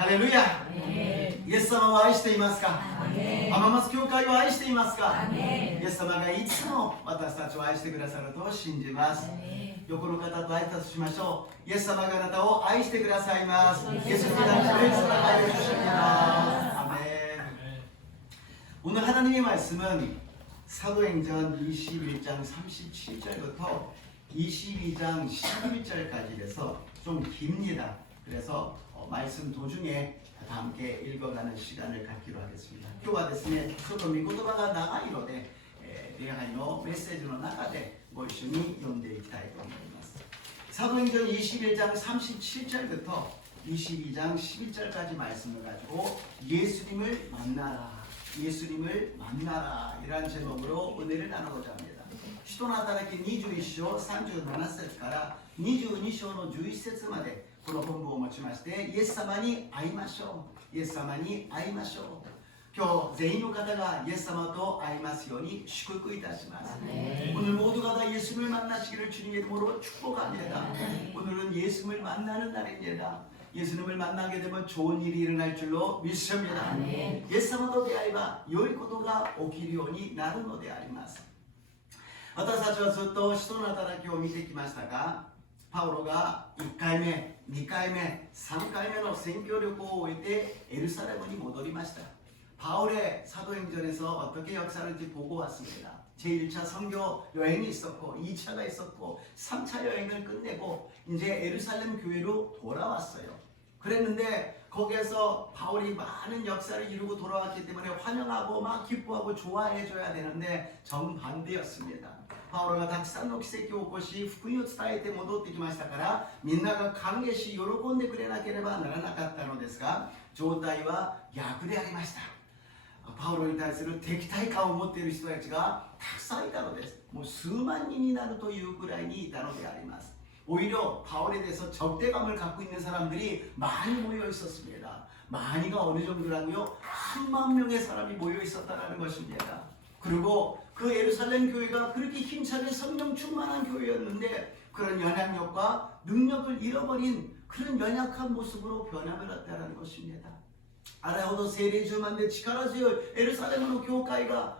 ハレルヤ。イエス様を愛していますか？浜松教会を愛していますか？イエス様がいつも私たちを愛してくださると信じます。横の方と挨拶しましょう。イエス様があなたを愛してくださいます。예수님이 당신을 사랑하여 주십니다. 아멘. 오늘 하나님의 말씀은 사도행전 21장 37절부터 22장 11절까지 돼서 좀 깁니다. 그래서 말씀 도중에 다 함께 읽어가는 시간을 갖기로 하겠습니다. 今日はですね、ちょっと御言葉が長いので、礼拝のメッセージの中でご一緒に読んでいきたいと思います。 사도행전 21장 37절부터 22장 11절까지 말씀을 가지고 예수님을 만나라, 예수님을 만나라 이라는 제목으로 은혜를 나누고자 합니다. 使徒の働き21章37節から22章の11節までこの本文を持ちましてイエス様に会いましょう、イエス様に会いましょう。今日全員の方がイエス様と会いますように祝福いたします。 오늘 모두가 다 예수님을 만나시기를 주님의 이름으로 축복합니다. 오늘은 예수님을 만나는 날입니다. 예수님을 만나게 되면 좋은 일이 일어날 줄로 믿습니다. イエス様と出会えば良いことが起きるようになるのであります。私たちはずっと使徒の働きを見てきましたが、パウロが1回目、2回目、3回目の宣教旅行を終えてエルサレムに戻りました。 바울의 사도행전에서 어떻게 역사를지 보고 왔습니다. 제1차 선교 여행이 있었고 2차가 있었고 3차 여행을 끝내고 이제 예루살렘 교회로 돌아왔어요. 그랬는데 거기에서 바울이 많은 역사를 이루고 돌아왔기 때문에 환영하고 막 기뻐하고 좋아해줘야 되는데 정반대였습니다. パウロがたくさんの奇跡を起こし福音を伝えて戻ってきましたからみんなが歓迎し喜んでくれなければならなかったのですが状態は逆でありました。 パウロに対する敵対感を持っている人たちがたくさんいたのです。もう数万人になるというくらいにいたのであります。 오히려 바울에 대해서 적대감을 갖고 있는 사람들이 많이 모여 있었습니다. 많이가 어느 정도라고요? 수만 명의 사람이 모여 있었다는 것입니다. 그리고 그 예루살렘 교회가 그렇게 힘차게 성령 충만한 교회였는데 그런 영향력과 능력을 잃어버린 그런 연약한 모습으로 변화되었다는 것입니다. あれほど聖霊充満で力強いエルサレムの教会が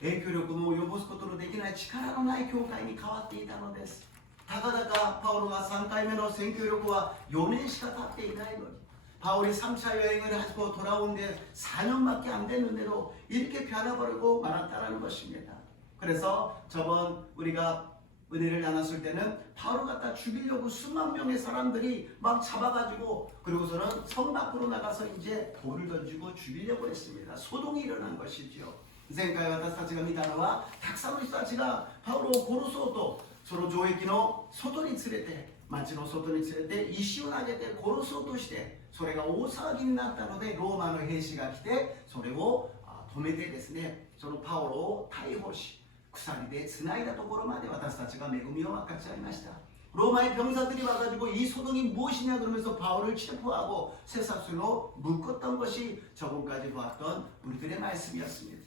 影響力も及ぼすことのできない力のない教会に変わっていたのです。たかだかパウロが3回目の宣教旅行は4年しか経っていないのに바울이 3차 여행을 하고 돌아온 데 4년밖에 안 됐는데도 이렇게 변화버리고 말았다는 것입니다. 그래서 저번 우리가 은혜를 나눴을 때는 바울을 갖다 죽이려고 수만 명의 사람들이 막 잡아가지고 그리고서는 성 밖으로 나가서 이제 돌을 던지고 죽이려고 했습니다. 소동이 일어난 것이죠. 前回私たちが見たのはたくさんの人たちがパウロを殺そうとその城壁の外に連れて町の外に連れて石を投げて殺そうとしてそれが大騒ぎになったのでローマの兵士が来てそれを止めてですねそのパウロを逮捕し 鎖でつないだところまで私たちが恵みを分かち合いました。 로마의 병사들이 와가지고 이 소동이 무엇이냐 그러면서 바울을 체포하고 쇠사슬로 묶었던 것이 저번까지 보았던 우리들의 말씀이었습니다.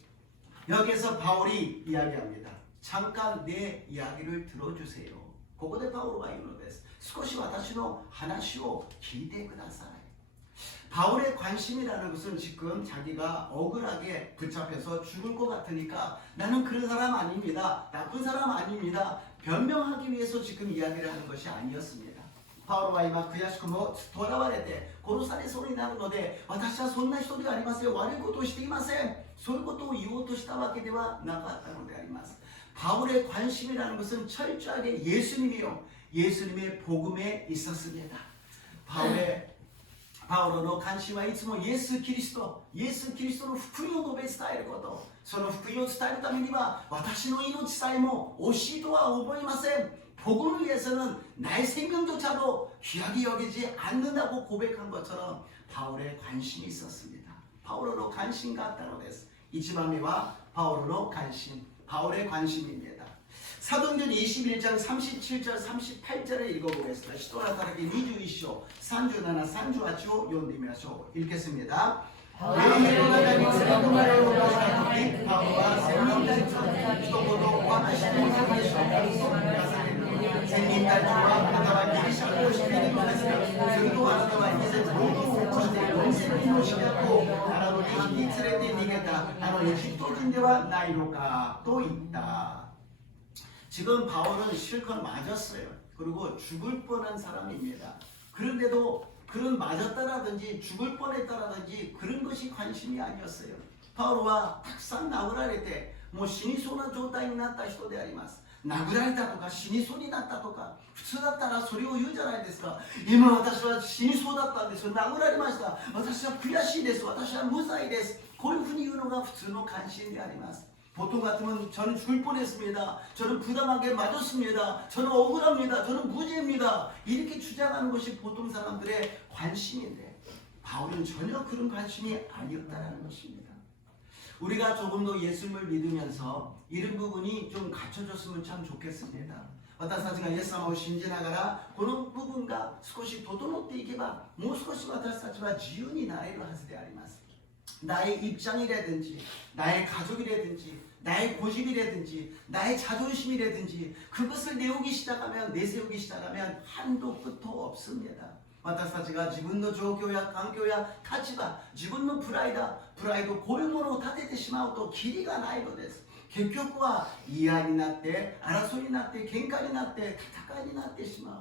여기에서 바울이 이야기합니다. 잠깐 내 이야기를 들어주세요. ここでパウロが言うのです。少し私の話を聞いてください。 바울의 관심이라는 것은 지금 자기가 억울하게 붙잡혀서 죽을 것 같으니까 나는 그런 사람 아닙니다. 나쁜 사람 아닙니다. 변명하기 위해서 지금 이야기를 하는 것이 아니었습니다. パウロは今悔しくも囚われて殺されそうになるので私はそんな人ではありません。悪いことをしていません。そういうことを言おうとしたわけではなかったのであります。 바울의 관심이라는 것은 철저하게 예수님이요. 예수님의 복음에 있었습니다. 바울의 관심はいつもイエス・キリストの福音を述べ伝えること。その福音を伝えるためには私の命さえも惜しいとは思いません。 복음을 위해서는 나의 생명조차도 귀하게 여기지 않는다고 고백한 것처럼 바울의 관심이 있었습니다. 바울의 관심가 같다는 것입니다. 이치마미와 바울의 관심, 바울의 관심입니다. 사도행전 21장 37절 38절을 읽어보겠습니다. 시도나 따르기 21章 37, 38を読んでみましょう. 읽겠습니다. 생긴 딸주와 그다와 기리샤고 시키는 것에서 승도 하나와 이제 모두 人の刺客をに引き連れて逃げたエジプト人ではないのかと言った。 지금 바울은 실컷 맞았어요. 그리고 죽을 뻔한 사람입니다. 그런데도 그런 맞았다라든지 죽을 뻔했다라든지 그런 것이 관심이 아니었어요. 바울はたくさん殴られてもう死にそうな状態になった人であります。殴られたとか死にそうになったとか普通だったらそれを言うじゃないですか。今私は死にそうだったんですよ。殴られました。私は悔しいです。私は無罪です。こういうふうに言うのが普通の関心であります。 보통 같으면 저는 죽을 뻔했습니다. 저는 부당하게 맞았습니다. 저는 억울합니다. 저는 무죄입니다. 이렇게 주장하는 것이 보통 사람들의 관심인데 바울은 전혀 그런 관심이 아니었다는 것입니다. 우리가 조금 더 예수님을 믿으면서 이런 부분이 좀 갖춰졌으면 참 좋겠습니다. 私たちがイエス様を信じながらこの部分が少し整っていけばもう少し私たちは自由になれるはずであります。 나의 입장이라든지 나의 가족이라든지 나의 고집이라든지 나의 자존심이라든지 그것을 내세우기 시작하면 한도 끝도 없습니다. 私たちが自分の状況や環境や立場自分のプライドこういうものを立ててしまうとキリがないのです。結局は言い合いになって争いになって喧嘩になって戦いになってしまう。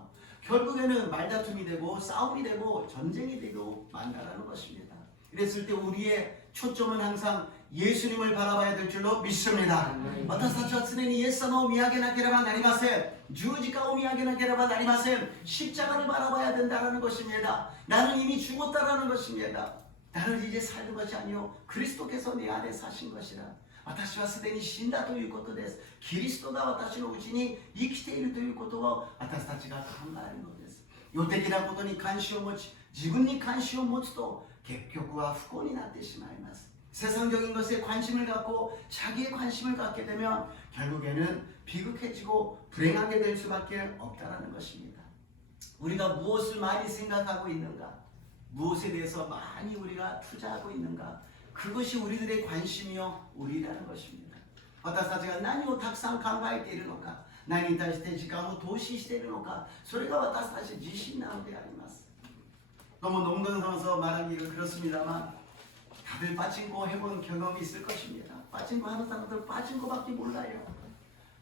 결국에는 말다툼이 되고 싸움이 되고 전쟁이 되고 만나라는 것입니다. 그랬을 때 우리의 초점은 항상 예수님을 바라봐야 될 줄로 믿습니다. 私たちは常にイエス様を見上げなければなりません。十字架を見上げなければなりません。 십자가를 바라봐야 된다는 것입니다. 나는 이미 죽었다라는 것입니다. 나는 이제 사는 것이 아니요 그리스도께서 내 안에 사신 것이라. 私はすでに死んだということです。キリストが私のうちに生きているということを私たちが考えるのです。世的なことに関心を持ち自分に関心を持つと結局は不幸になってしまいます。 세상적인 것에 관심을 갖고 자기의 관심을 갖게 되면 결국에는 비극해지고 불행하게 될 수밖에 없다는 것입니다. 우리가 무엇을 많이 생각하고 있는가? 무엇에 대해서 많이 우리가 투자하고 있는가? 그것이 우리들의 관심이요 우리라는 것입니다. 私たちが何をたくさん考えているのか何に対して時間を投資しているのかそれが私たち自身なのであります。 너무 농담 삼아서 말하기는 그렇습니다만 다들 빠친코 해본 경험이 있을 것입니다. 빠친코 하는 사람들 빠친코밖에 몰라요.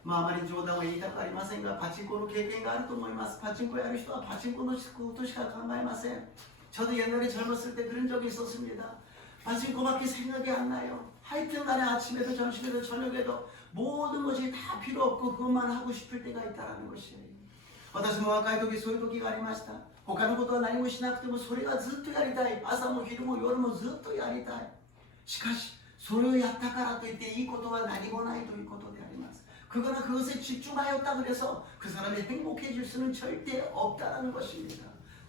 まああまり冗談は言いたくありませんがパチンコの経験があると思います。パチンコやる人はパチンコのことしか考えません。 저도 옛날에 젊었을 때 그런 적이 있었습니다. 파친코밖에 생각이 안 나요. 하여튼 간에 아침에도 점심에도 저녁에도 모든 것이 다 필요 없고 그것만 하고 싶을 때가 있다는 것이에요. 私も若い時そういう時がありました。他のことは何もしなくてもそれがずっとやりたい。朝も昼も夜もずっとやりたい。しかしそれをやったからといっていいことは何もないということであります。 그러나 그것에 집중하였다 그래서 그 사람이 행복해질 수는 절대 없다는 것입니다.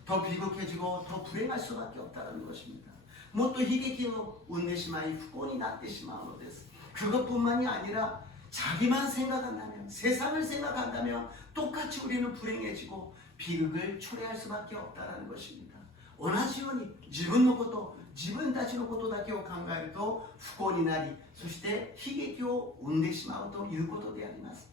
더 비극해지고 더 불행할 수밖에 없다는 것입니다. もっと悲劇を生んでしまい不幸になってしまうのです。 그것뿐만이 아니라 자기만 생각한다면 세상을 생각한다면 똑같이 우리는 불행해지고 비극을 초래할 수밖에 없다는 것입니다. 同じように自分のこと自分たちのことだけを考えると不幸になりそして悲劇を生んでしまうということであります。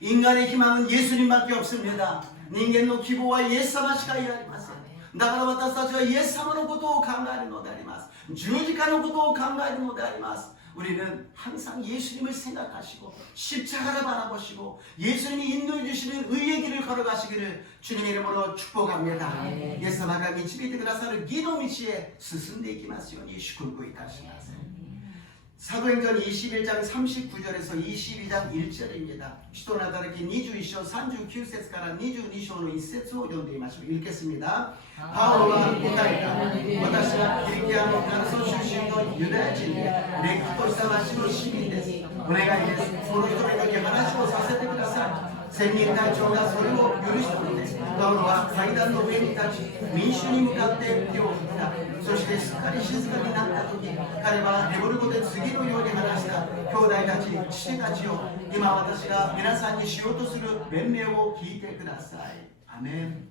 인간의 희망은 예수님밖에 없습니다. 人間の希望はイエス様しかいありません。 だから私たちはイエス様のことを考えるのであります。十字架のことを考えるのであります。 우리는 항상 예수님을 생각하시고 십자가를 바라보시고 예수님이 인도해 주시는 의의 길을 걸어가시기를 주님의 이름으로 축복합니다. 예수様が導いてくださる義の道へ進んでいきますように祝福いたします。 사도행전 21장 39절에서 22장 1절입니다.使徒の働き 21章 39節から 22章の1節を読んでみましょう。 읽겠습니다. 바울은答えた。私はキリキアのタルソ出身のユダヤ人で、れっきとした町の市民です。お願いです。その人にだけ話をさせてください。千人隊長がそれを許したのです。パウロは階段の上に立ち、民衆に向かって手を振った。そしてすっかり静かになった時、彼はヘブル語で次のように話した。兄弟たち、父たちよ、今私が皆さんにしようとする弁明を聞いてください。アメン。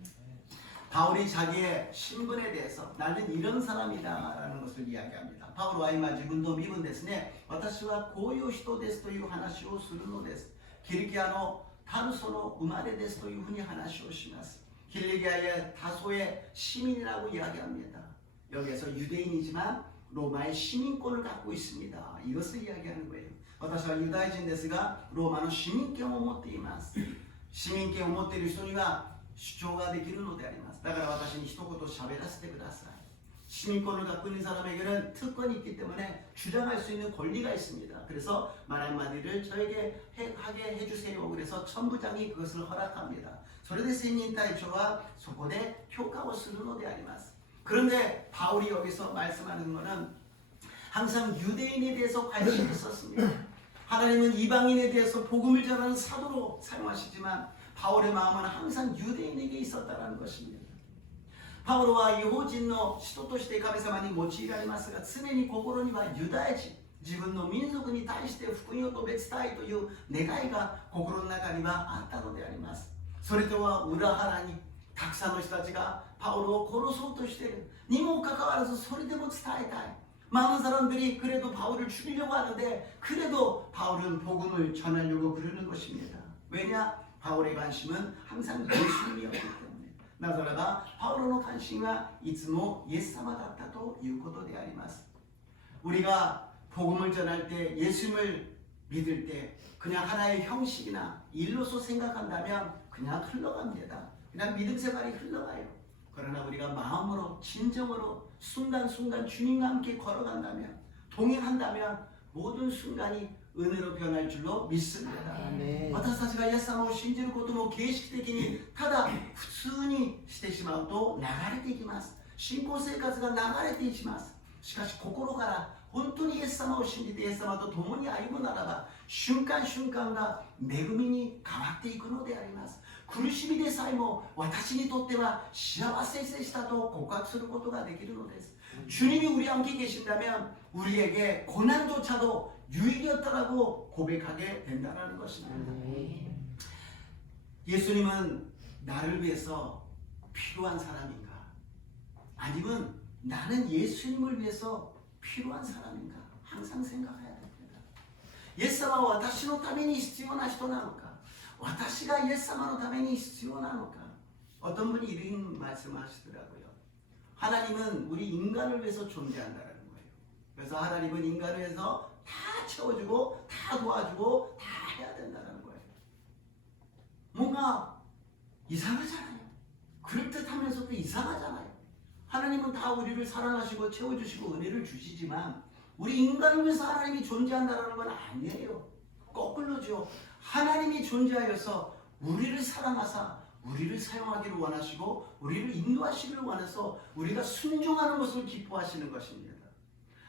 바울이 자기의 신분에 대해서 나는 이런 사람이다 라는 것을 이야기합니다. 바울は今自分の身分ですね。私はこういう人ですという話をするのです。キリキアのタルソの生まれですというふうに話をします。 길리기아의 다소의 시민이라고 이야기합니다. 여기에서 유대인이지만 로마의 시민권을 갖고 있습니다. 이것을 이야기하는 거예요. 私はユダヤ人ですがローマの市民権を持っています。市民権を持っている人には主張ができるのであります。だから私に一言喋らせてください。 시민권을 갖고 있는 사람에게는 특권이 있기 때문에 주장할 수 있는 권리가 있습니다. 그래서 말 한마디를 저에게 하게 해주세요. 그래서 천부장이 그것을 허락합니다. それで千人隊長はそこで許可をするのであります。 그런데 바울이 여기서 말씀하는 것은 항상 유대인에 대해서 관심이 있었습니다. 하나님은 이방인에 대해서 복음을 전하는 사도로 사용하시지만 바울의 마음은 항상 유대인에게 있었다는 것입니다. パウロは違法人の使徒として神様に用いられますが、常に心にはユダヤ人、自分の民族に対して福音を述べ伝えという願いが心の中にはあったのであります。それとは裏腹にたくさんの人たちがパウロを殺そうとしているにもかかわらずそれでも伝えたい。 많은 사람들이 그래도 바울을 죽이려고 하는데 그래도 바울은 복음을 전하려고 그러는 것입니다. 왜냐? 바울의 관심은 항상 예수님이었기 때문에. なぜならばパウロの関心はいつもイエス様だったということであります. 우리가 복음을 전할 때 예수님을 믿을 때 그냥 하나의 형식이나 일로서 생각한다면 그냥 흘러갑니다. 그냥 믿음 생활이 흘러가요. 그러나 우리가 마음으로 진정으로 순간순간 주님과 함께 걸어간다면 동행한다면 모든 순간이 은혜로 변할 줄로 믿습니다. 私たちがイエス様を信じることも形式的にただ普通にしてしまうと流れていきます。信仰生活が流れていきます。しかし心から本当にイエス様を信じてイエス様と共に歩むならば瞬間瞬間が恵みに変わっていくのであります。 苦しみでさえも私にとっては幸せでしたと告白することができるのです。 주님이 우리와 함께 계신다면 우리에게 고난조차도 유익이었다라고 고백하게 된다는 것입니다. 예수님은 나를 위해서 필요한 사람인가? 아니면 나는 예수님을 위해서 필요한 사람인가? 항상 생각해야 됩니다. イエス様は私のために必要な人なのか? 私がイエス様のために必要なのか? 어떤 분이 이런 말씀하시더라고요. 하나님은 우리 인간을 위해서 존재한다는 거예요. 그래서 하나님은 인간을 위해서 다 채워주고 다 도와주고 다 해야 된다는 거예요. 뭔가 이상하잖아요. 그럴듯하면서도 이상하잖아요. 하나님은 다 우리를 사랑하시고 채워주시고 은혜를 주시지만 우리 인간을 위해서 하나님이 존재한다는 건 아니에요. 거꾸로죠. 하나님이 존재하여서 우리를 사랑하사 우리를 사용하기를 원하시고 우리를 인도하시기를 원해서 우리가 순종하는 것을 기뻐하시는 것입니다.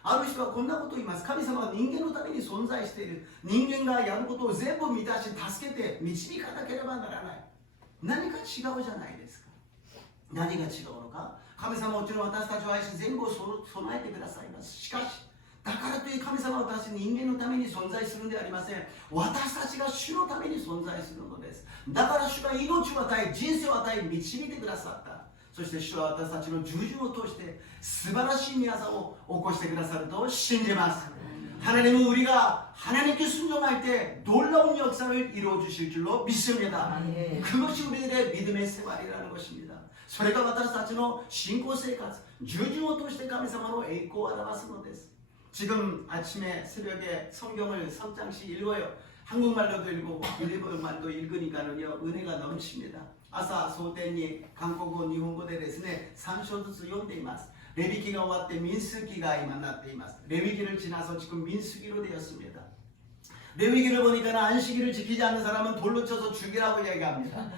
ある人はこんなことを言います。神様は人間のために存在している。人間がやることを全部満たし助けて導かなければならない。何か違うじゃないですか。何が違うのか。神様はもちろん私たちを愛し全部を備えてくださいます。しかしだからといって神様は私人間のために存在するんではありません。私たちが主のために存在するのです。だから主が命を与え人生を与え導いてくださった。そして主は私たちの従順を通して素晴らしい御業を起こしてくださると信じます。 하나님은 우리가 하나님께 순종할 때 놀라운 역사를 이루어 주실 줄로 믿습니다. 그것이 우리들의 믿음의 생활이라는 것입니다. それが私たちの信仰生活、従順を通して神様の栄光を表すのです。 지금 아침에 새벽에 성경을 석장씩 읽어요. 한국말로도 읽고 일본말도 읽으니까는요 은혜가 넘칩니다. 朝蒼天に韓国語日本語でですね3章ずつ読んでいます。レビ記が終わって民数記が今なっています。レビ기를 지나서 지금 민수기로 되었습니다. 레위기를 보니까 안식일을 지키지 않는 사람은 돌로 쳐서 죽이라고 얘기합니다.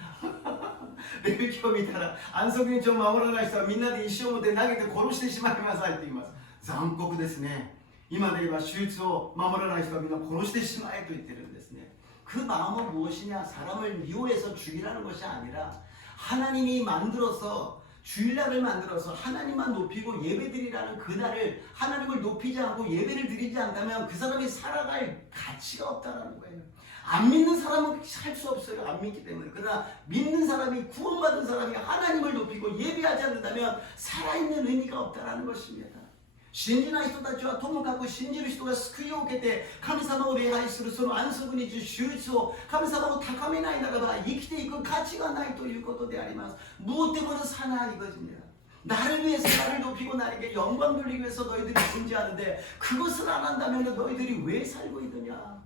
レビ記を見たら安息日を守らない人はみんなで石を持って投げて殺してしまいなさいと言います。残酷ですね。今で言えば手術を守らない人はみんな殺してしまえと言ってるんですね。 그 마음은 무엇이냐? 사람을 미워해서 죽이라는 것이 아니라 하나님이 만들어서 주일날을 만들어서 하나님만 높이고 예배드리라는 그날을 하나님을 높이지 않고 예배를 드리지 않다면 그 사람이 살아갈 가치가 없다는 거예요. 안 믿는 사람은 살 수 없어요. 안 믿기 때문에. 그러나 믿는 사람이 구원받은 사람이 하나님을 높이고 예배하지 않는다면 살아있는 의미가 없다는 것입니다. 信じない人たちはともかく信じる人が救いを受けて神様を礼拝するその安息日手術を神様を高めないならば生きていく価値がないということであります。무엇 때문에 사나 이것입니다. 나를 위해서 나를 높이고 나에게 영광 돌리기 위해서 너희들이 존재하는데 그것을 안 한다면 너희들이 왜 살고 있느냐.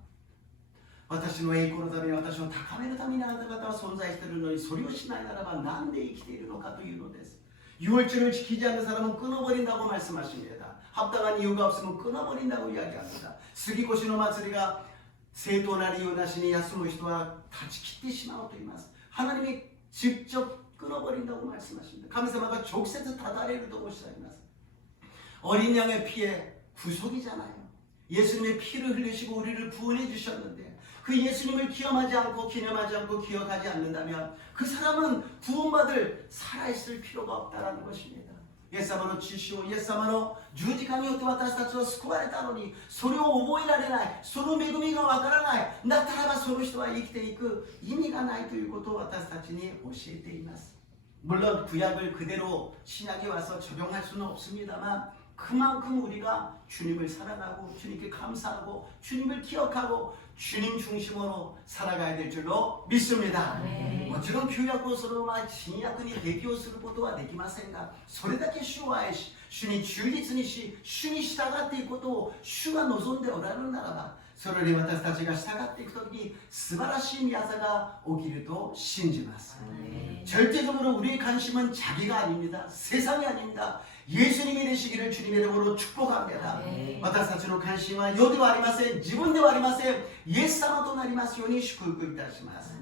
私の栄光のために私の高めのためにあなた方は存在しているのにそれをしないならばなんで生きているのかというのです。 유월절을 지키지 않는 사람은 끊어버린다고 말씀하십니다. 합당한 이유가 없으면 끊어버린다고 이야기합니다. 스기고시노 마츠리가 세도나리 요나시니 야스모시도와 다 지키때 시마오と言います. 하나님이 직접 끊어버린다고 말씀하십니다. 감사마가 족세트 다다레를と おっしゃいます. 어린 양의 피에 구속이잖아요. 예수님의 피를 흘리시고 우리를 구원해 주셨는데 그 예수님을 기념하지 않고 기억하지 않는다면 그 사람은 구원받을 살아있을 필요가 없다는 것입니다. イエス様の血潮、イエス様の十字架によって私たちは救われたのにそれを覚えられない、その恵みがわからない、だったらばその人は生きていく意味がないということを私たちに教えています。 물론 구약을 그대로 신약에 와서 적용할 수는 없습니다만 그만큼 우리가 주님을 사랑하고 주님께 감사하고 주님을 기억하고 주님 중심으로 살아가야 될 줄로 믿습니다. 지금旧約をそのまま新約に適用することはできませんがそれだけ主を愛し主に忠実にし主に従っていくことを主が望んでおられるならばそれに私たちが従っていくときに素晴らしい御業が起きると信じます。 절대적으로 우리의 관심은 자기가 아닙니다. 세상이 아닙니다. 예수님이 되시기를 주님의 이름으로 축복합니다. 私たちの関心は世ではありません。自分ではありません。イエス様となりますように祝福いたします。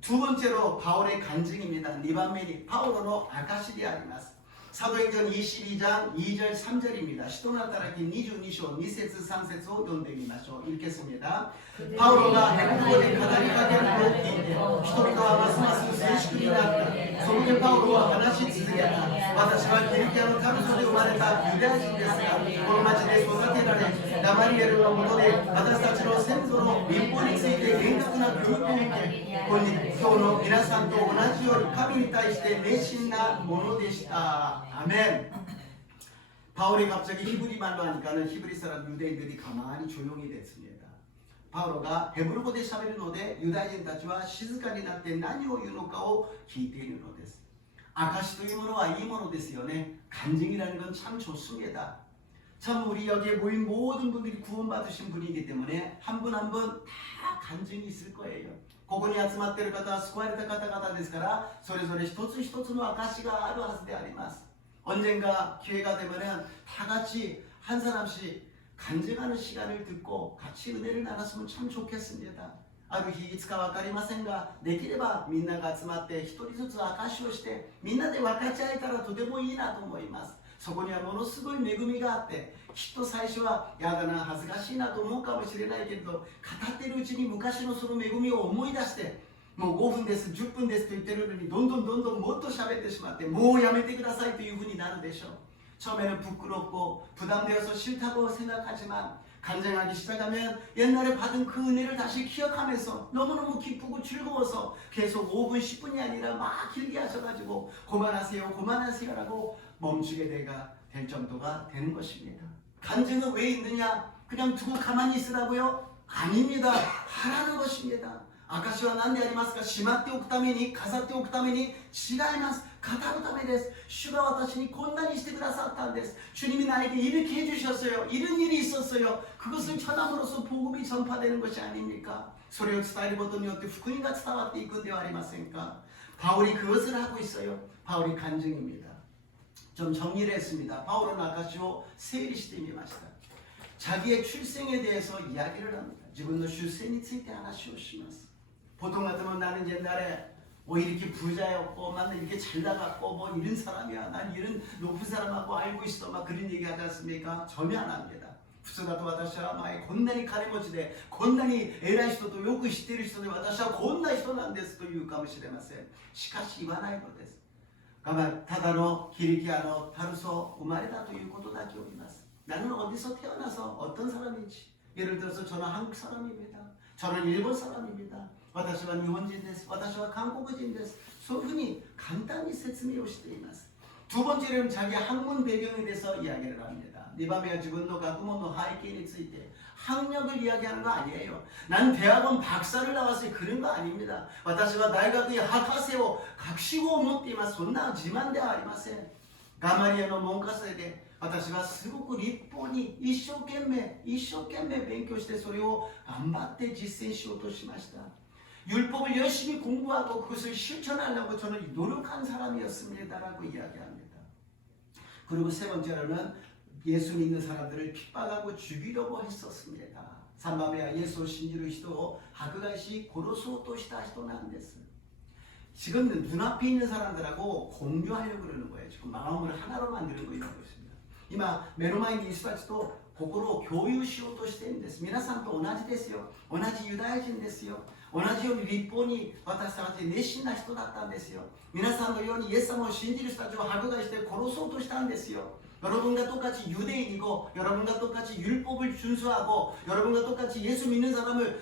두 번째로 바울의 간증입니다. 2番目に 바울의証であります. 사도행전 22장 2절 3절입니다. 시도나타라기 22章 2節 3節を読んでみましょう. 읽겠습니다. 바울가 헬라어의 가다리가게 부르기에 人々はますます静粛になった. そこでパウロは話し続けた. 私はキリキアのタルソで生まれたユダヤ人ですが、この町で育てられ、ダマリエルのもとで私たちの先祖の民法について厳格な教育を受け、今日の皆さんと同じように神に対して熱心なものでした. 아멘. 바울이 갑자기 히브리 말로 하니까는 히브리 사람 유대인들이 가만히 조용히 됐습니다. 바울가 헤브르語で喋るのでユダヤ人たちは静かになって何を言うのかを聞いているのです. 아카시というものはいいものですよね. 간증이라는 건 참 좋습니다. 참 우리 여기에 모인 모든 분들이 구원받으신 분이기 때문에 한 분 한 분 다 간증이 있을 거예요. ここに集まっている方は救われた方々ですからそれぞれ一つ一つの証があるはずであります. 언젠가 기회가 되면은 다 같이 한 사람씩 간증하는 시간을 듣고 같이 은혜를 나눴으면 참 좋겠습니다. ある日いつかわかりませんができればみんなが集まって一人ずつ証しをしてみんなで分かち合えたらとてもいいなと思います。そこにはものすごい恵みがあってきっと最初はやだな恥ずかしいなと思うかもしれないけれど語っているうちに昔のその恵みを思い出してもう5分です10分ですと言ってるのにどんどんもっと喋ってしまってもうやめてくださいというふうになるでしょう. 처음에는 부끄럽고 부담되어서 싫다고 생각하지만 간증하기 시작하면 옛날에 받은 그 은혜를 다시 기억하면서 너무너무 기쁘고 즐거워서 계속 5분 10분이 아니라 막 길게 하셔가지고 그만하세요 라고 멈추게 될 정도가 되는 것입니다. 간증은 왜 있느냐? 그냥 두고 가만히 있으라고요? 아닙니다. 하라는 것입니다. 証は何でありますか? しまっておくために飾っておくために違います. 語るためです. 主が私にこんなにしてくださったんです. 주님이 나에게 이렇게 해주셨어요. 이런 일이 있었어요. 그것을 전함으로써 복음이 전파되는 것이 아닙니까? それを伝えることによって福音が伝わっていくんではありませんか? 바울이 그것을 하고 있어요. 바울이 간증입니다. 좀 정리를 했습니다. 바울은 아카시오 세리시대입니다. 자기의 출생에 대해서 이야기를 합니다. 自分の出生について話をします. 보통 같으면 나는 옛날에 뭐 이렇게 부자였고 나는 이렇게 잘 나갔고 뭐 이런 사람이야 난 이런 높은 사람하고 알고 있어 막 그런 얘기 하지 않습니까? 전혀 안 합니다. 普通だと私は前こんなに金持ちでこんなに偉い人とよく知っている人で私はこんな人なんですと言うかもしれません。しかし言わないのです。ただのキリキアのタルソ生まれたということだけを言います。 나는 어디서 태어나서 어떤 사람인지 예를 들어서 저는 한국 사람입니다. 저는 일본 사람입니다. 私は日本人です。私は韓国人です。そういうふうに簡単に説明をしています。 두 번째는 자기 학문 배경에 대해서 이야기를 합니다. 니바메가 지금도 학문의背景について 학력을 이야기하는 거 아니에요. 난 대학원 박사를 나왔어요. 그런 거 아닙니다. 私は大学に博士を学士号を持っています。そんな自慢ではありません。ガマリエの門下生で私はすごく立法に一生懸命勉強してそれを頑張って実践しようとしました。 율법을 열심히 공부하고 그것을 실천하려고 저는 노력한 사람이었습니다라고 이야기합니다. 그리고 세 번째로는 예수 믿는 사람들을 핍박하고 죽이려고 했었습니다. 3番目はイエスを信じる人を迫害し殺そうとした人なんです。 지금 눈앞에 있는 사람들하고 공유하려고 그러는 거예요. 지금 마음을 하나로 만드는 거 이런 것입니다. 이마 메로마인 이스라엘도 고거로 교유しようとしているんです。皆さんと同じですよ。同じユダヤ人ですよ。同じように立法に私たち熱心な人だったんですよ。皆さんのようにイエス様を信じる人たちを迫害して殺そうとしたんですよ。 여러분과 똑같이 유대인이고 여러분과 똑같이 율법을 준수하고 여러분과 똑같이 예수 믿는 사람을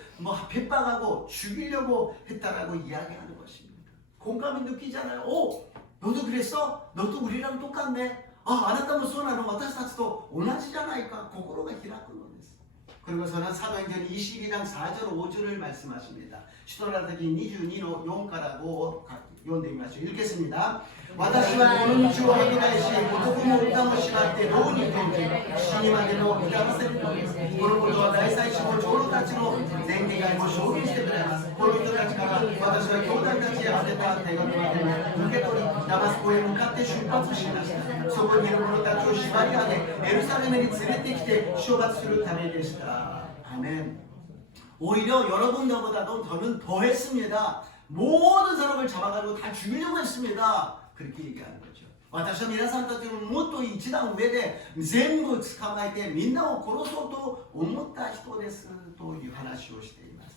핍박하고 죽이려고 했다라고 이야기하는 것입니다. 공감이 느끼잖아요. 오, 너도 그랬어? 너도 우리랑 똑같네. 아, 아나타노 소나는 私たちと同じじゃないか. 고고로가 히라쿠는です. 그리고서는 사도행전 22장 4절 5절을 말씀하십니다. 시도라더기 22の4から5を読んでみましょう。 읽겠습니다. 私はこの道を歩きないし、男も歌もしなくて牢に転じ、死にまでの至らせるのです。このことは大祭司も長老たちの前議会も証言してくれます。この人たちから私は兄弟たちへ宛てた手紙まで受け取り、ダマスコへ向かって出発しました。そこにいる者たちを縛り上げ、エルサレムに連れてきて処罰するためでした。アメン。 오히려 여러분들보다도 저는 더 했습니다. 모든 사람을 잡아가지고 다 죽이려고 했습니다. 그렇게 얘기하는 거죠. 私は皆さんたちのもっと一段上で全部捕まえてみんなを殺そうと思った人ですという話をしています.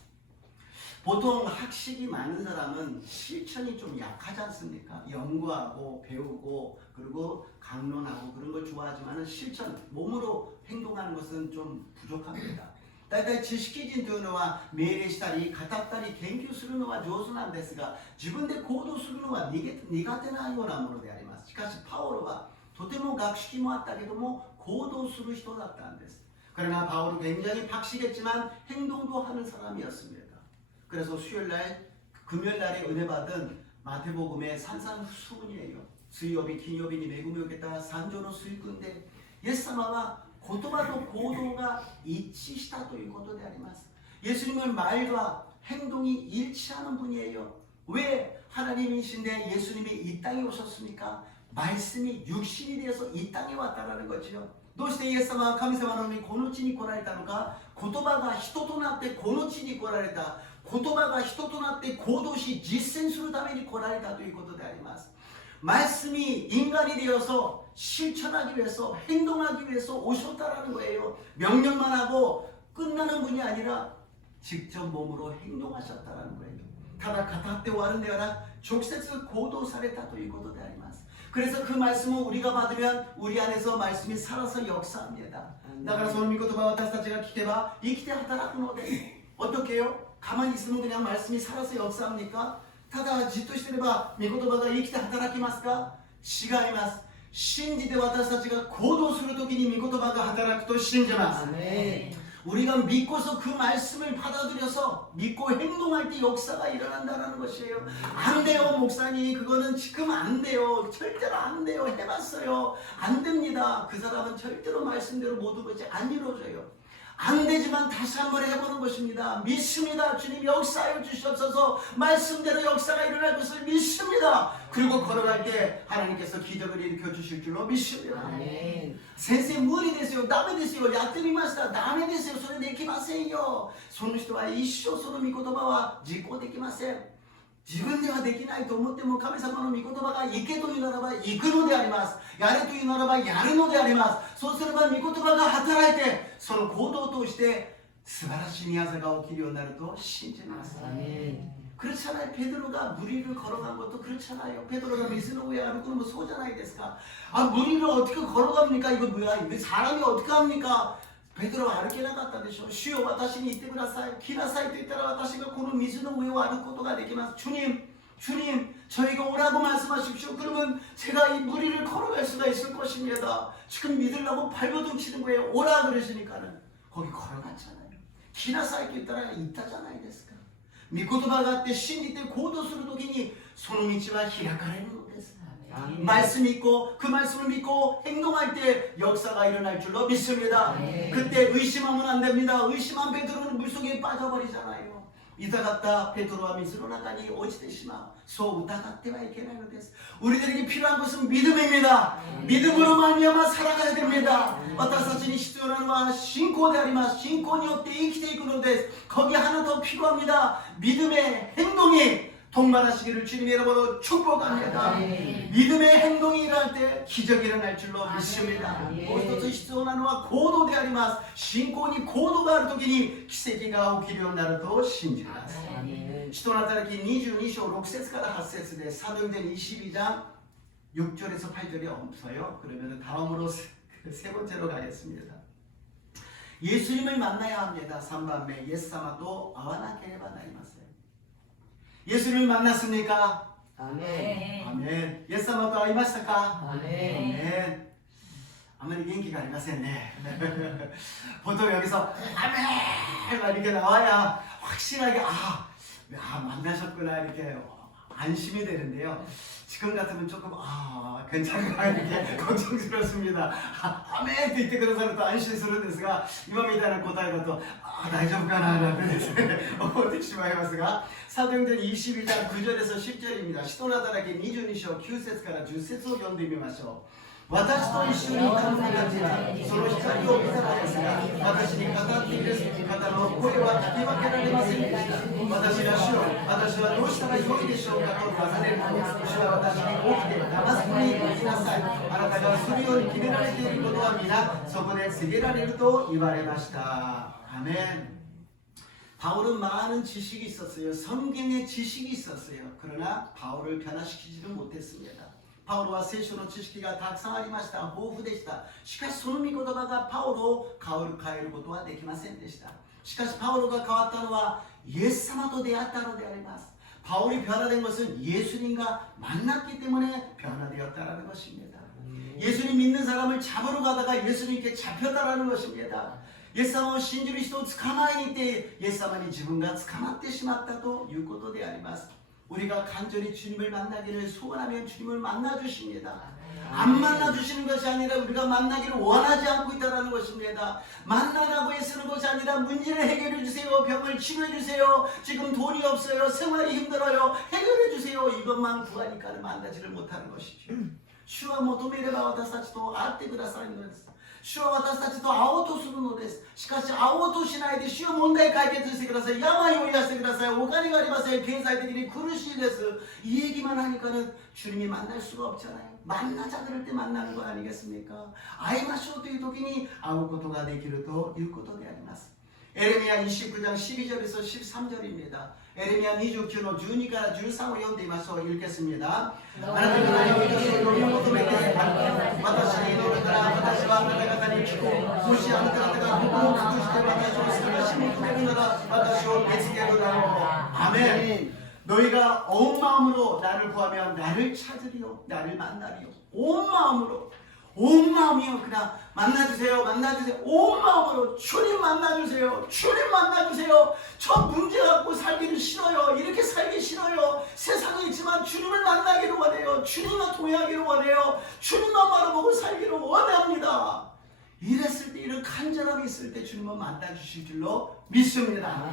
보통 학식이 많은 사람은 실천이 좀 약하지 않습니까? 연구하고 배우고 그리고 강론하고 그런 걸 좋아하지만 실천, 몸으로 행동하는 것은 좀 부족합니다. 大体知識人というのは命令したり語ったり研究するのは上手なんですが、自分で行動するのは苦手なようなものであります。しかしパオロはとても学識もあったけども行動する人だったんです。 그러나 바울은 굉장히 박식했지만 행동도 하는 사람이었습니다. 그래서 수요일날, 금요일날에 은혜 받은 마태복음의 산산수훈이에요. 수요비, 기요비니 매금이 오겠다 산조노 수익군데 예수님과 言葉と行動が一致したということであります. 예수님은 말과 행동이 일치하는 분이에요. 왜 하나님이신데 예수님이 이 땅에 오셨습니까? 말씀이 육신이 되어서 이 땅에 왔다라는 거죠. どうしてイエス様は神様の御この地に来られたのか? 言葉が人となってこの地に来られた. 言葉が人となって行動し実践するために来られたということであります. 말씀이 인간이 되어서 실천하기 위해서 행동하기 위해서 오셨다라는 거예요. 명령만 하고 끝나는 분이 아니라 직접 몸으로 행동하셨다라는 거예요. ただ語って終わるんではなく直接行動されたということであります. 그래서 그 말씀을 우리가 받으면 우리 안에서 말씀이 살아서 역사합니다. だからその御言葉を私たちが聞けば生きて働くので 어떻게 해요? 가만히 있으면 그냥 말씀이 살아서 역사합니까? ただじっとしてれば御言葉が生きて働きますか? 違います。信じて私たちが行動するときに御言葉が働くと信じます. 우리가 믿고서 그 말씀을 받아들여서 믿고 행동할 때 역사가 일어난다는 것이에요. 안 돼요 목사님, 그거는 지금 안 돼요. 절대로 안 돼요. 해봤어요. 안 됩니다. 그 사람은 절대로 말씀대로 모든 것이 안 이루어져요. 안 되지만 다시 한번 해보는 것입니다. 믿습니다. 주님 역사해 주시옵소서. 말씀대로 역사가 일어날 것을 믿습니다. 그리고 걸어갈 때 하나님께서 기적을 일으켜 주실 줄로 믿습니다. 아멘. 先生無理ですよ。ダメですよ。やってみました。ダメですよ。それできませんよ。その人は一生その御言葉は実行できません。自分ではできないと思っても神様の御言葉が行けというならば行くのであります。やれというならばやるのであります。そうすれば御言葉が働いてその行動を通して素晴らしい宮座が起きるようになると信じます。 그렇잖아요. 베드로가 무리를 걸어간 것도 그렇잖아요. 베드로가 미스노 위에歩くのもそうじゃないですか. 아, 무리를 어떻게 걸어갑니까? 이거 뭐야? 이거 사람이 어떻게 합니까? 베드로가 歩けなかったでしょ. 주여, 私に言ってください. 来なさいと言ったら私がこの水の上を歩くことができます. 주님, 저희가 오라고 말씀하십시오. 그러면 제가 이 무리를 걸어갈 수가 있을 것입니다. 지금 믿으려고 발버둥 치는 거예요. 오라 그러시니까는 거기 걸어갔잖아요. 来なさいと言ったら言ったじゃないですか. 御言葉があって信じて行動するときにその道は開かれるのです. 말씀이 있고 그 말씀을 믿고 행동할 때 역사가 일어날 줄로 믿습니다. 그때 의심하면 안 됩니다. 의심한 베드로는 물속에 빠져버리잖아요. 이다갔다 베드로와 미스로 나가니 오지되시마 소 우다갔대와 이케나노 데스. 우리들에게 필요한 것은 믿음입니다. 믿음으로 말미암아 살아가야 됩니다. 와타사치니 시도라노와 신고であります. 신고によって生きていくのです. 거기 하나 더 필요합니다. 믿음의 행동이 동반하시기를 주님의 이름으로 축복합니다. 믿음의 행동이 일어날 때 기적이 일어날 줄로 믿습니다. 모두 시도나노와 고도であります. 신고に行動があるときに奇跡が起きるようになると信じます. 使徒の働き22章6節から8節で 사도행전 22장 6절에서 8절이 없어요. 그러면 다음으로 세 번째로 가겠습니다. 예수님을 만나야 합니다. 3番目 예수様と 会わなければなりません. 예수님을 만났습니까? 아멘. 아멘. 예수님과 会いましたか? 아멘. 아멘. 아무리 gen기가 아니마센네. 보통 여기서 아멘 막 이렇게 나와야 확실하게 만나셨구나 이렇게 안심이 되는데요. 지금 같으면 조금 괜찮을까 이렇게 걱정스럽습니다. 아멘って言ってくださると安心するんですが、今みたいな答えだと大丈夫かななんてですね思ってしまいますが、사도행전 22장 9절에서 10절입니다. 시도나다라기 22章 9節から10節を読んでみましょう。私と一緒にいた者たちがその光を見たのですが、私に語っている方の声は聞き分けられませんでした。私が主よ、私はどうしたらよいでしょうかと尋ねると、主は私に起きてダマスコに行きなさい。あなたがするように決められていることは皆そこで告げられると言われました。アメン。 바울은 많은 지식이 있었어요. 성경의 지식이 있었어요. 그러나 바울을 변화시키지는 못했습니다. 바울과聖書の 知識が たくさんありました。豊富でした。しかしその御言葉がパウロを変えることはできませんでした。しかしパウロが変わったのはイエス様と出会ったのであります。 바울이 변화된 것은 예수님과 만났기 때문에 변화되었다는 것입니다. 예수님 믿는 사람을 잡으러 가다가 예수님께 잡혔다라는 것입니다. イエス様を信じる人を捕まえに行って、イエス様に自分が捕まってしまったということであります。 우리가 간절히 주님을 만나기를 소원하면 주님을 만나주십니다. 안 만나주시는 것이 아니라 우리가 만나기를 원하지 않고 있다는 것입니다. 만나라고 애쓰는 것이 아니라 문제를 해결해 주세요. 병을 치료해 주세요. 지금 돈이 없어요. 생활이 힘들어요. 해결해 주세요. 이것만 구하니까 만나지를 못하는 것이죠. 주와求めれば私たちと会ってくださいのです。 主は私たちと会おうとするのです。しかし会おうとしないで主は問題解決してください。病を癒してください。お金がありません。経済的に苦しいです。이 얘기만 하니까는 주님이 만날 수가 없잖아요. 만나자 그럴 때 만나는 거 아니겠습니까? 会いましょうという時に会うことができるということであります。 에레미야 29장 12절에서 13절입니다. 에레미야 29の12から13を読んでみましょう。 읽겠습니다. あなた方に私を呼び求めて私に祈るから私はあなた方に聞こう。もしあなた方が心を尽くして私を探し求めるなら私を見つけるだろう。아멘. 너희가 온 마음으로 나를 구하면 나를 찾으리요. 나를 만나리요. 온 마음으로. 온 마음이요. 그냥 만나주세요. 만나주세요. 온 마음으로 주님 만나주세요. 주님 만나주세요. 저 문제 갖고 살기를 싫어요. 이렇게 살기 싫어요. 세상에 있지만 주님을 만나기를 원해요. 주님과 동행하기를 원해요. 주님만 바라보고 살기를 원합니다. 이랬을 때 이런 간절함이 있을 때 주님은 만나주실 줄로 믿습니다.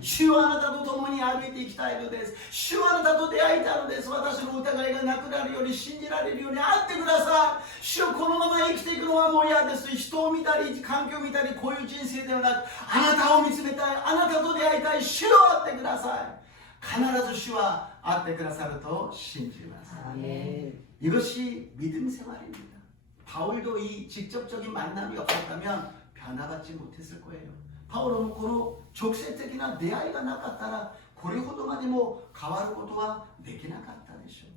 주여あなたと共に歩いていきたいのです。主よあなたと出会いたいのです。私の疑いがなくなるように信じられるように会ってください。主よこのまま生きていくのはもう嫌です。人を見たり環境を見たりこういう人生ではなくあなたを見つめたい。あなたと出会いたい。主よ会ってください。必ず主は会ってくださると信じます。 이것이 믿음 생활입니다. 바울도 이 직접적인 만남이 없었다면 변화받지 못했을 거예요. 바울은 この直接的な出会いがなかったらこれほどまでも変わることはできなかったでしょう.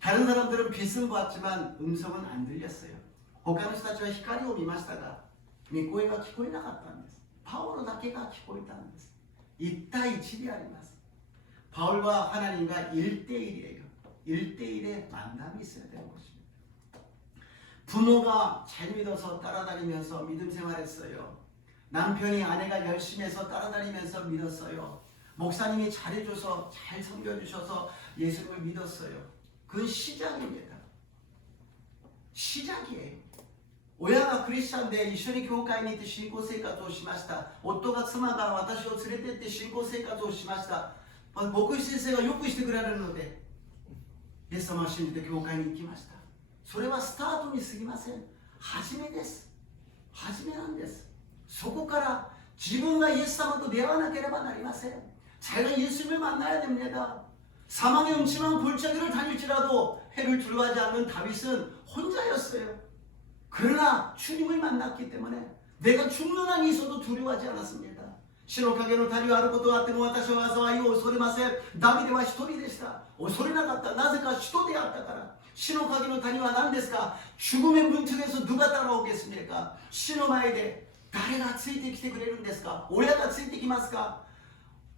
다른 사람들은 빛은 보았지만 음성은 안 들렸어요. 他の人たちは光を見ましたが御声が聞こえなかったんです. 바울だけが聞こえたんです. 1対1であります. 바울과 하나님과 1대1이에요. 1대1의 만남이 있어야 되는 것입니다. 부모가 잘 믿어서 따라다니면서 믿음 생활했어요. 남편이 아내가 열심히 해서 따라다니면서 믿었어요. 목사님이 잘해줘서 잘 섬겨주셔서 예수님을 믿었어요. 그건 시작입니다. 시작이에요.親がクリスチャンで一緒に教会に行って信仰生活をしました。夫が妻が私を連れて行って信仰生活をしました。牧師先生がよくしてくれるので、イエス様を信じて教会に行きました。それはスタートに過ぎません。初めです。初めなんです。そこから自分がイエス様と出会わなければなりません. 제가 예수님을 만나야 됩니다. 사망의 음침한 골짜기를 다닐지라도 해를 두려워하지 않는 다윗은 혼자였어요. 그러나 주님을 만났기 때문에 내가 죽는 한이 있어도 두려워하지 않았습니다. 死の影の谷を歩くことがあっても私は災いを恐れません。ダビデは一人でした。恐れなかった。なぜか人であったから。死の影の谷は何ですか? 죽음의 문턱에서 누가 따라오겠습니까? 死の前で誰がついてきてくれるんですか? 親がついてきますか?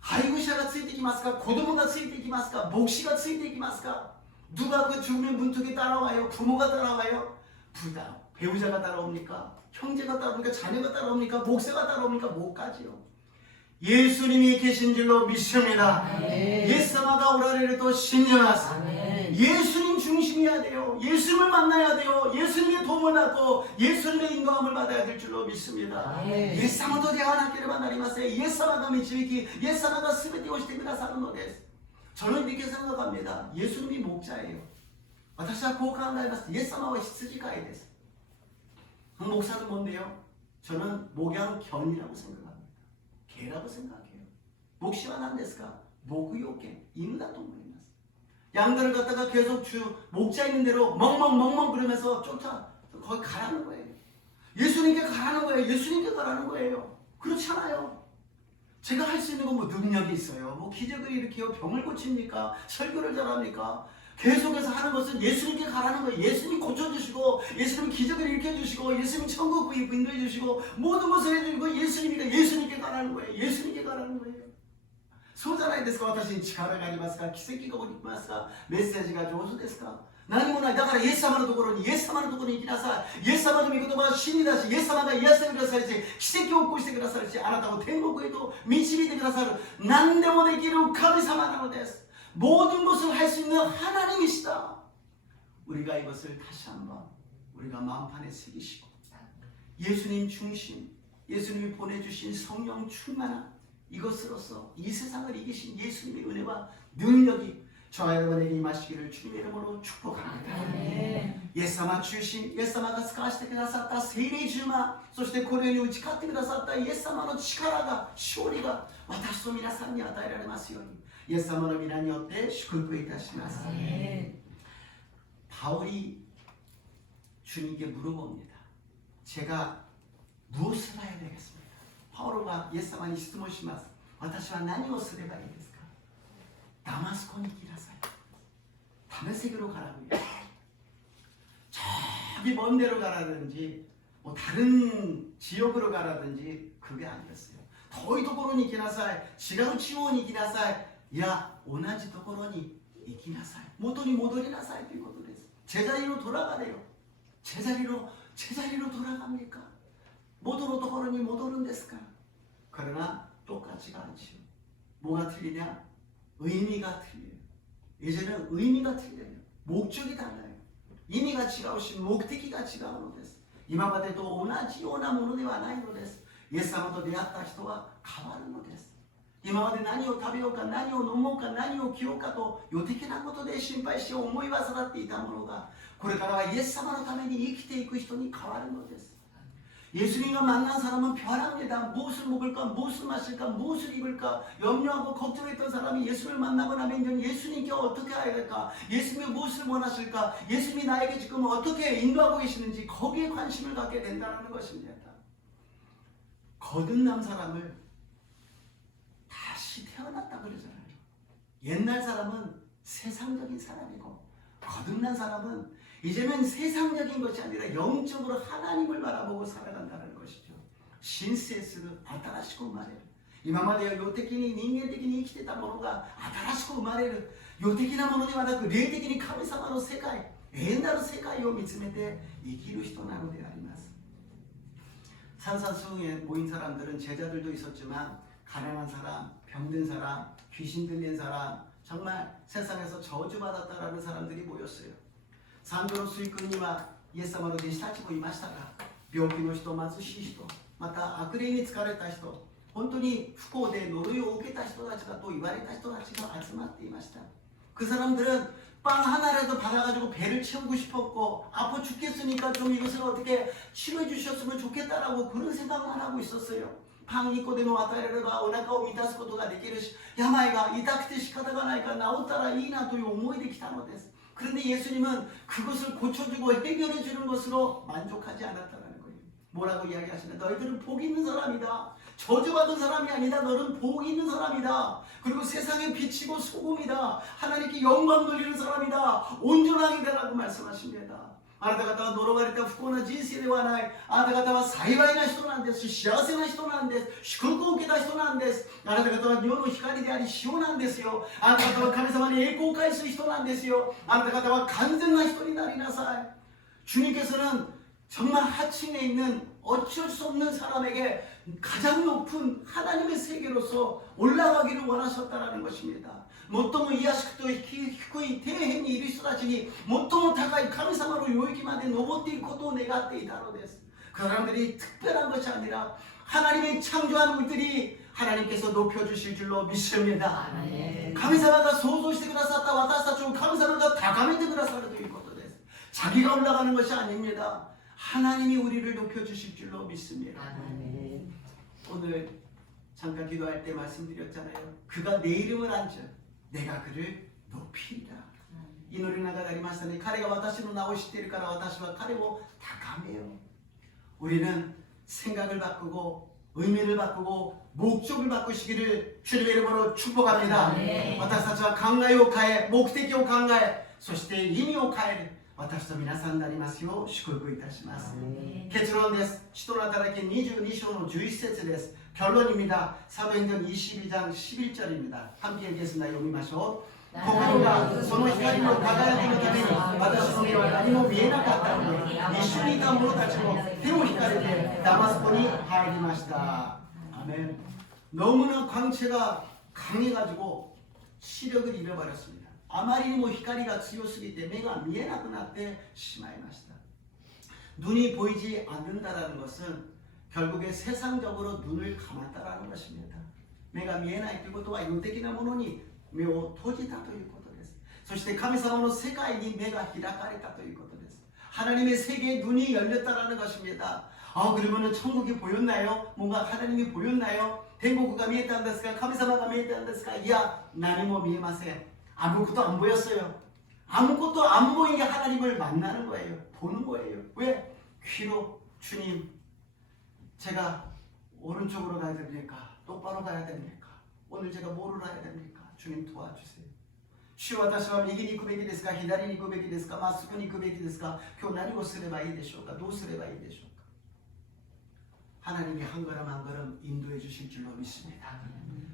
配偶者がついてきますか? 子供がついてきますか? 牧師がついてきますか? 누가 그 죽음의 문턱에 따라와요? 부모가 따라와요? 부다. 배우자가 따라옵니까? 형제가 따라옵니까? 자녀가 따라옵니까? 목사가 따라옵니까? 못 가지요. 예수님이 계신 줄로 믿습니다. 예수님가 오라를 또 신뢰하사. 예수님 중심이어야 돼요. 예수님을 만나야 돼요. 예수님의 도움을 받고 예수님의 인도함을 받아야 될 줄로 믿습니다. 예수님도 대화하기를 바라리마세. 예수님가 미치기 예수님가 스베테 오시테くださるのです. 저는 이렇게 생각합니다. 예수님이 목자예요. 私はこう考えます. 예수님은羊飼いです. 목사는 뭔데요? 저는 목양견이라고 생각합니다. 개라고 생각해요. 목시와 난데스가 목욕개, 인간동물입니다. 양들을 갖다가 계속 목자 있는 대로 멍멍 그러면서 쫓아 거기 가라는 거예요. 예수님께 가라는 거예요. 예수님께 가라는 거예요. 그렇잖아요. 제가 할 수 있는 건 뭐 능력이 있어요. 뭐 기적을 일으켜요. 병을 고칩니까? 설교를 잘합니까? 계속해서 하는 것은 예수님께 가라는 거예요. 예수님이 고쳐주시고 예수님이 기적을 일으켜주시고 예수님이 천국 인도해주시고 모든 것을 해주시고 예수님께 가라는 거예요. 예수님께 가라는 거예요. そうじゃないですか。私に力がありますか？奇跡が起きますか？メッセージが上手ですか？何もない。だからイエス様のところに行きなさい。イエス様の御言葉は真理だし、イエス様が癒してくださるし、奇跡を起こしてくださるし、あなたを天国へと導いてくださる何でもできる神様なのです。 모든 것을 할 수 있는 하나님이시다. 우리가 이것을 다시 한번 우리가 마음판에 새기시고 예수님 중심, 예수님이 보내주신 성령 충만한 이것으로서 이 세상을 이기신 예수님의 은혜와 능력이 저와 여러분에게 임하시기를 주님의 이름으로 축복합니다. 예수様中心、イエス様が使わせてくださった聖霊充満、そしてこの世に打ち勝ってくださったイエス様の力が、勝利が私と皆さんに与えられますように 예수님의 미란이 어때 축복을 이타시마스. 바울이 주님께 물어봅니다. 제가 무엇을 해야 되겠습니까? 바울가 예수님이 질문시마스. 私は何をすればいいですか? 다마스코에 기라사요. 다메섹으로 가라고요. 저기 먼 데로 가라든지 뭐 다른 지역으로 가라든지 그게 아니었어요. 더이 도코로니 기나사이, 違う地方に行きなさい. いや、同じところに行きなさい。元に戻りなさいということです。 제자리로 돌아가래요. 제자리로 돌아갑니까? 모두로 도코로니 모도는 ですか? 그러나 똑같지가 않지요. 뭐가 틀리냐? 의미가 틀려요. 이제는 의미가 틀려요. 목적이 달라요. 의미가 違うし、目的が違うのです。今までと同じようなものではないのです。イエス様と出会った人は変わるのです。 今まで何を食べようか、何を飲もうか、何を着ようかと予的なことで心配して思い煩っていたものがこれからはイエス様のために生きていく人に変わるのです。 예수님과 만난 사람은 변합니다. 무엇을 먹을까, 무엇을 마실까, 무엇을 입을까 염려하고 걱정했던 사람이 예수님을 만나고 나면 예수님께 어떻게 해야 될까, 예수님이 무엇을 원하실까, 예수님이 나에게 지금 어떻게 인도하고 계시는지 거기에 관심을 갖게 된다는 것입니다. 거듭난 사람을 다시 태어났다 그러잖아요. 옛날 사람은 세상적인 사람이고 거듭난 사람은 이제는 세상적인 것이 아니라 영적으로 하나님을 바라보고 살아간다는 것이죠. 신세스는 新しく生まれる。今までは世的に人間的に生きてたものが新しく生まれる。世的なものではなく霊的に神様の世界、永遠なる世界を見つめて生きる人なのであります。 산산수흥에 모인 사람들은 제자들도 있었지만 가난한 사람, 병든 사람, 귀신 들린 사람, 정말 세상에서 저주받았다라는 사람들이 모였어요. 産業の水訓にはイエス様の弟子たちもいましたが、病気の人、貧しい人、また悪霊に疲れた人、本当に不幸で呪いを受けた人たちだと言われた人たちが集まっていました。그 사람들은 빵 하나라도 받아가지고 배를 채우고 싶었고, 아파 죽겠으니까 좀 이것을 어떻게 치료해 주셨으면 좋겠다라고 그런 생각만 하고 있었어요. パン1個でも与えられればお腹を満たすことができるし、病が痛くて仕方がないから治ったらいいなという思いで来たのです。 그런데 예수님은 그것을 고쳐주고 해결해 주는 것으로 만족하지 않았다는 거예요. 뭐라고 이야기하시나? 너희들은 복 있는 사람이다. 저주받은 사람이 아니다. 너는 복 있는 사람이다. 그리고 세상에 비치고 소금이다. 하나님께 영광 돌리는 사람이다. 온전하게 되라고 말씀하십니다. あなた方は呪われた不幸な人生ではない。あなた方は幸いな人なんです。幸せな人なんです。祝福を受けた人なんです。あなた方は世の光であり塩なんですよ。あなた方は神様に栄光を返す人なんですよ。あなた方は完全な人になりなさい。 주님께서는 정말 하층에 있는 어쩔 수 없는 사람에게 가장 높은 하나님의 세계로서 올라가기를 원하셨다는 것입니다. 最も卑しくと低い底辺にいる人たちに最も高い神様の領域まで登っていくことを願っていたのです。 그 사람들이 특별한 것이 아니라 하나님의 창조한 우리들이 하나님께서 높여주실 줄로 믿습니다.神様が創造してくださった私たちを神様が高めてくださるということです。 자기가 올라가는 것이 아닙니다. 하나님이 우리를 높여주실 줄로 믿습니다. 오늘 잠깐 기도할 때 말씀드렸잖아요. 그가 내 이름을 안죠. 내가 그를 높이리라. 이 노래 나가다리마스터니彼が私の名を知っているから私は彼を高めよう. 우리는 생각을 바꾸고 의미를 바꾸고 목적을 바꾸시기를 주님의 이름으로 축복합니다. 私たちは考えを変え目的を考えそして意味を変える私と皆さんになりますよう祝福いたします。結論です。使徒の働き22章の11節です。 결론입니다. 사도행전 22장 11절입니다. 함께 읽겠습니다. 읽으시죠. 고구려가 その光の輝きのために私の目は何も見えなかったので一緒にいた者たちも手を引かれてダマスコに入りました. 아멘. 너무나 광채가 강해가지고 시력을 잃어버렸습니다. あまりにも光が強すぎて目が見えなくなってしまいました. 눈이 보이지 않는다라는 것은 결국에 세상적으로 눈을 감았다라는 것입니다. 目が見えないということは世的なものに目を閉じたということです。そして神様の世界に目が開かれたということです. 하나님의 세계에 눈이 열렸다라는 것입니다. 그러면 천국이 보였나요? 뭔가 하나님이 보였나요?天国が見えたんですか? 神様が見えたんですか? いや、何も見えません. 아무것도 안 보였어요. 아무것도 안 보인 게 하나님을 만나는 거예요. 보는 거예요. 왜? 귀로 주님, 제가 오른쪽으로 가야 됩니까? 똑바로 가야 됩니까? 오늘 제가 뭐를 해야 됩니까? 주님 도와주세요. 主私は右に行くべきですか左に行くべきですかまっすぐに行くべきですか今日何をすればいいでしょうかどうすればいいでしょうか 하나님이 한 걸음 한 걸음 인도해 주실 줄로 믿습니다.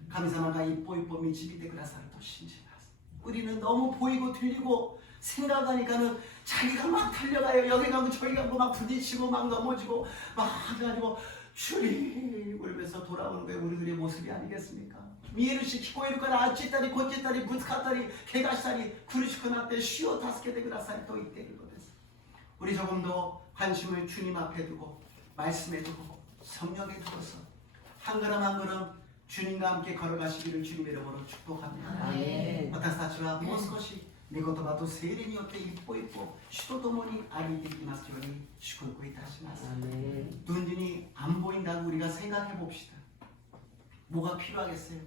神様が一歩一歩導いてくださると信じます. 우리는 너무 보이고 들리고 생각하니까는 자기가 막 달려가요. 여기 가고 저기 가고 막 부딪히고 막 넘어지고 막 해가지고 주님 울면서 돌아오는 게 우리들의 모습이 아니겠습니까? 見えるし聞こえるからあっち行ったりこっち行ったりぶつかったり怪我したり苦しくなって主を助けてくださいと言っているのです. 우리 조금 더 관심을 주님 앞에 두고 말씀에 두고 성령에 두고서 한 걸음 한 걸음 주님과 함께 걸어가시기를 주님의 이름으로 축복합니다. 私たちはもう少し御言葉と聖霊によって一歩一歩主と共に歩いていきますように祝福いたします. 눈이 안 보인다고 우리가 생각해 봅시다. 뭐가 필요하겠어요?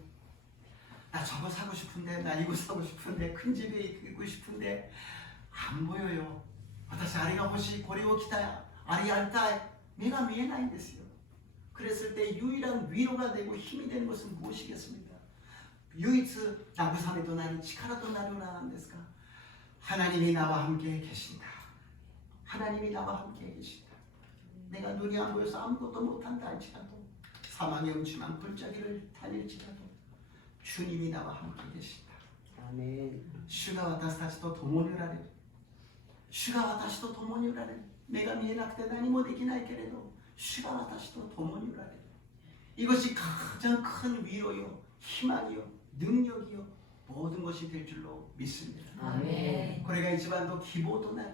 나 저거 사고 싶은데, 나 이거 사고 싶은데, 큰 집에 있고 싶은데 안 보여요. 私あれが欲しい、これを着たい、あれやりたい。目が見えないんですよ. 그랬을 때 유일한 위로가 되고 힘이 되는 것은 무엇이겠습니까? 唯一慰めとなり力となるのは何ですか? 하나님이 나와 함께 계신다. 하나님이 나와 함께 계신다. 내가 눈이 안 보여서 아무것도 못한다 할지라도 사망의 음침한 불자리를 다닐지라도 주님이 나와 함께 계신다. 아멘. 주가 私たちと共におられる. 주가 私と共におられる. 내가 見えなくて何もできないけれど 주가 私と共におられる. 이것이 가장 큰 위로요, 희망이요, 능력이요, 모든 것이 될 줄로 믿습니다. アメン。これが一番の希望となり、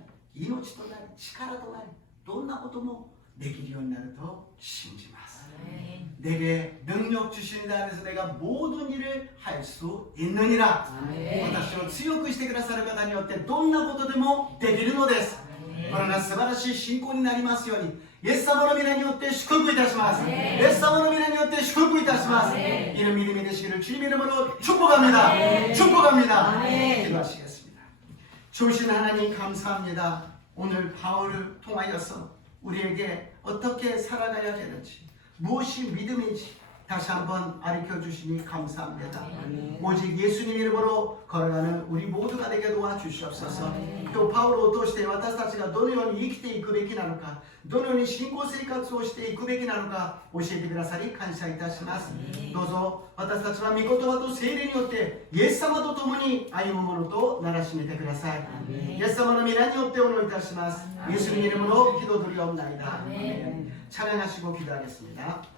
命となり、力となり、どんなこともできるようになると信じます。 내게 능력 주신 자 안에서 내가 모든 일을 할 수 있느니라. アメン。私を強くしてくださる方によってどんなことでもできるのです。これが素晴らしい信仰になりますように、イエス様の皆によって祝福いたします。イエス様の皆によって祝福いたします。 이는 믿음이 되시기를 주님의 이름으로 축복합니다. 축복합니다. 기도하시겠습니다. 주신 하나님 감사합니다. 오늘 바울을 통하여서 우리에게 어떻게 살아가야 되는지, 무엇이 믿음인지 다시 한번 가르쳐 주시니 감사합니다. 오직 예수님 이름으로 걸어가는 우리 모두가 되게 도와주시옵소서. 또 바울을通して 私たちがどのように生きていくべきなのか、どのように信仰生活をしていくべきなのか教えてくださり感謝いたします。どうぞ私たちは御言葉と聖霊によってイエス様と共に歩むものとならしめてください。イエス様の皆によってお祈りいたします。예수님 이름으로 기도드리옵나이다. 찬양하시고 기도하겠습니다.